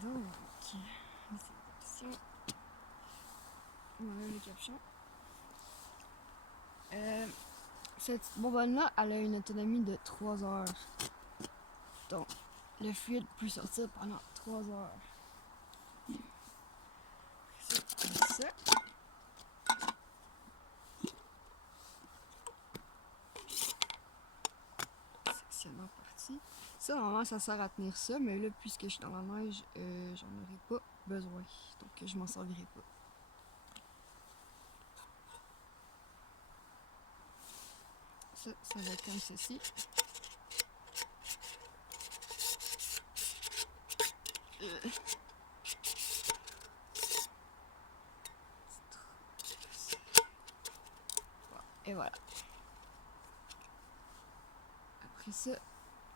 Donc, c'est on enlève le capuchon. Cette bonbonne-là, elle a une autonomie de 3 heures. Donc, le fluide peut sortir pendant 3 heures. C'est ça. Section en partie. Ça, normalement, ça sert à tenir ça, mais là, puisque je suis dans la neige, j'en aurai pas besoin. Donc, je m'en servirai pas. Ça va être comme ceci. Et voilà. Après ça,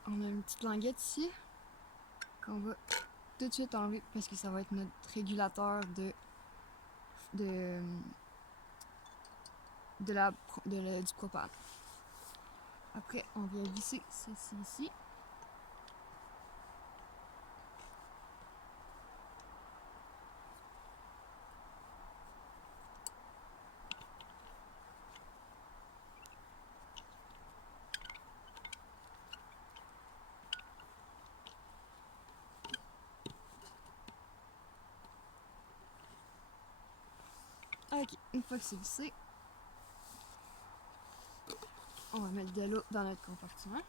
on a une petite languette ici qu'on va tout de suite enlever parce que ça va être notre régulateur de du propane. Après, on vient visser ceci ici. Ok, une fois que c'est vissé, on va mettre de l'eau dans notre compartiment.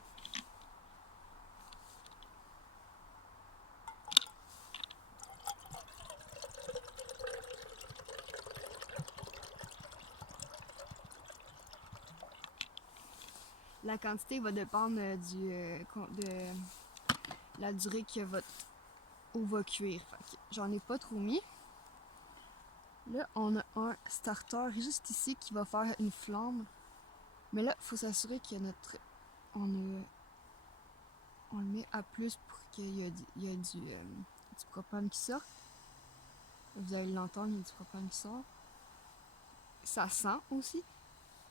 La quantité va dépendre de la durée que votre eau va cuire. J'en ai pas trop mis. Là, on a un starter juste ici qui va faire une flamme. Mais là, il faut s'assurer que on le met à plus pour qu'il y ait du propane qui sort. Vous allez l'entendre, il y a du propane qui sort. Ça sent aussi.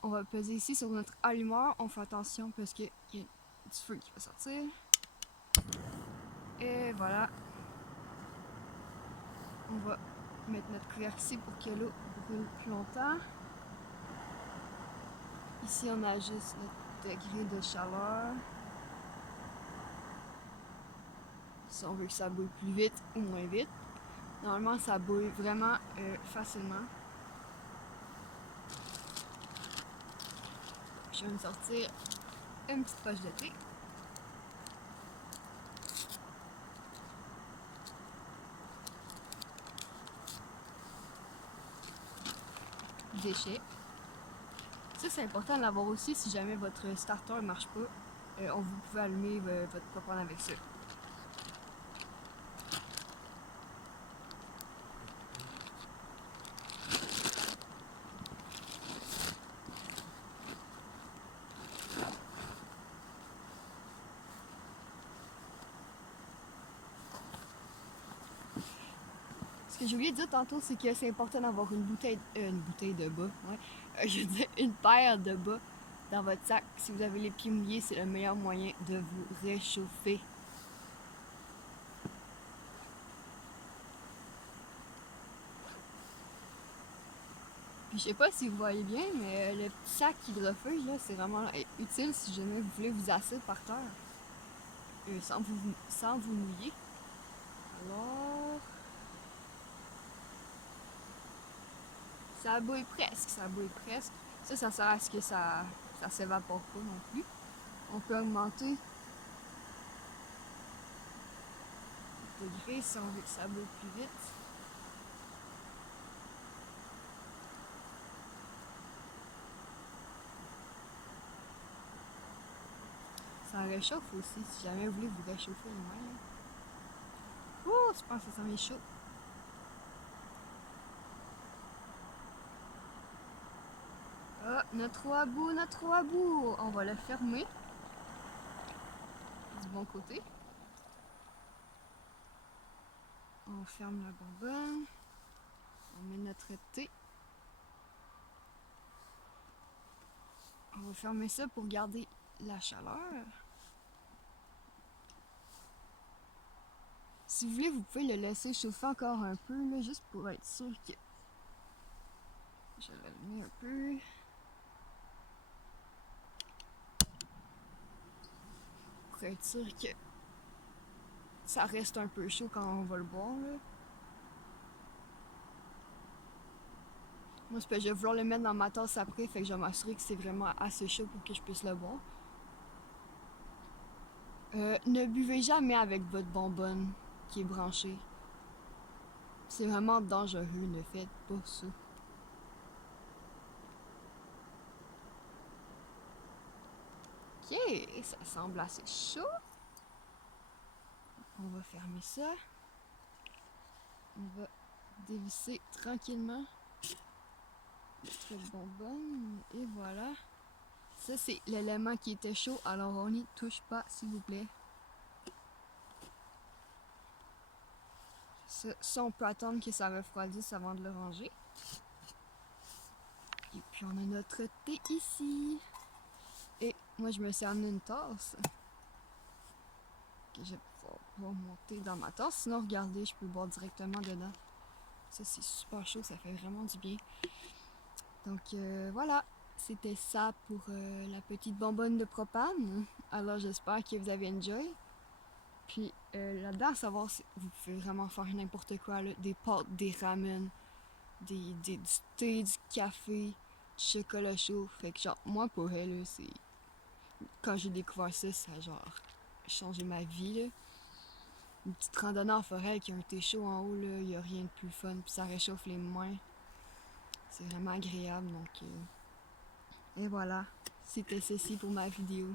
On va peser ici sur notre allumeur. On fait attention parce qu'il y a du feu qui va sortir. Et voilà. On va mettre notre couvercle ici pour que l'eau brûle plus longtemps. Ici, on ajuste notre degré de chaleur. Si on veut que ça bouille plus vite ou moins vite. Normalement, ça bouille vraiment facilement. Je vais me sortir une petite poche de thé. Déchets. Ça, c'est important de l'avoir aussi si jamais votre starter ne marche pas. Vous pouvez allumer votre propane avec ça. Ce que j'ai oublié de dire tantôt, c'est que c'est important d'avoir une bouteille de bas. Ouais. Je veux dire, une paire de bas dans votre sac. Si vous avez les pieds mouillés, c'est le meilleur moyen de vous réchauffer. Puis je sais pas si vous voyez bien, mais le petit sac hydrofuge, là, c'est vraiment utile si jamais vous voulez vous asseoir par terre sans vous mouiller. Alors, ça bouille presque, ça bouille presque. Ça sert à ce que ça s'évapore pas non plus. On peut augmenter le degré si on veut que ça bouille plus vite. Ça réchauffe aussi, si jamais vous voulez vous réchauffer les mains. Oh, je pense que ça m'est chaud. Ah, notre eau à bout, notre eau à bout. On va le fermer du bon côté. On ferme la bonbonne. On met notre thé. On va fermer ça pour garder la chaleur. Si vous voulez, vous pouvez le laisser chauffer encore un peu, là, juste pour être sûr que... Je vais l'allumer un peu. Pour être sûr que ça reste un peu chaud quand on va le boire, là. Moi, je vais vouloir le mettre dans ma tasse après, fait que je vais m'assurer que c'est vraiment assez chaud pour que je puisse le boire. Ne buvez jamais avec votre bonbonne qui est branchée. C'est vraiment dangereux, ne faites pas ça. Ok, ça semble assez chaud. On va fermer ça. On va dévisser tranquillement notre bonbonne. Et voilà. Ça, c'est l'élément qui était chaud, alors on n'y touche pas, s'il vous plaît. Ça, on peut attendre que ça refroidisse avant de le ranger. Et puis, on a notre thé ici. Et moi, je me suis amené une tasse. Que je vais pouvoir monter dans ma tasse. Sinon, regardez, je peux boire directement dedans. Ça, c'est super chaud, ça fait vraiment du bien. Donc, voilà. C'était ça pour la petite bonbonne de propane. Alors, j'espère que vous avez enjoy. Puis là-dedans, à savoir, vous pouvez vraiment faire n'importe quoi, là. Des pâtes, des ramen, du thé, du café, du chocolat chaud. Fait que genre, moi pour elle, là, c'est... Quand j'ai découvert ça, ça a genre changé ma vie, là. Une petite randonnée en forêt avec un thé chaud en haut, là, y a rien de plus fun. Puis ça réchauffe les mains. C'est vraiment agréable, donc... Et voilà, c'était ceci pour ma vidéo.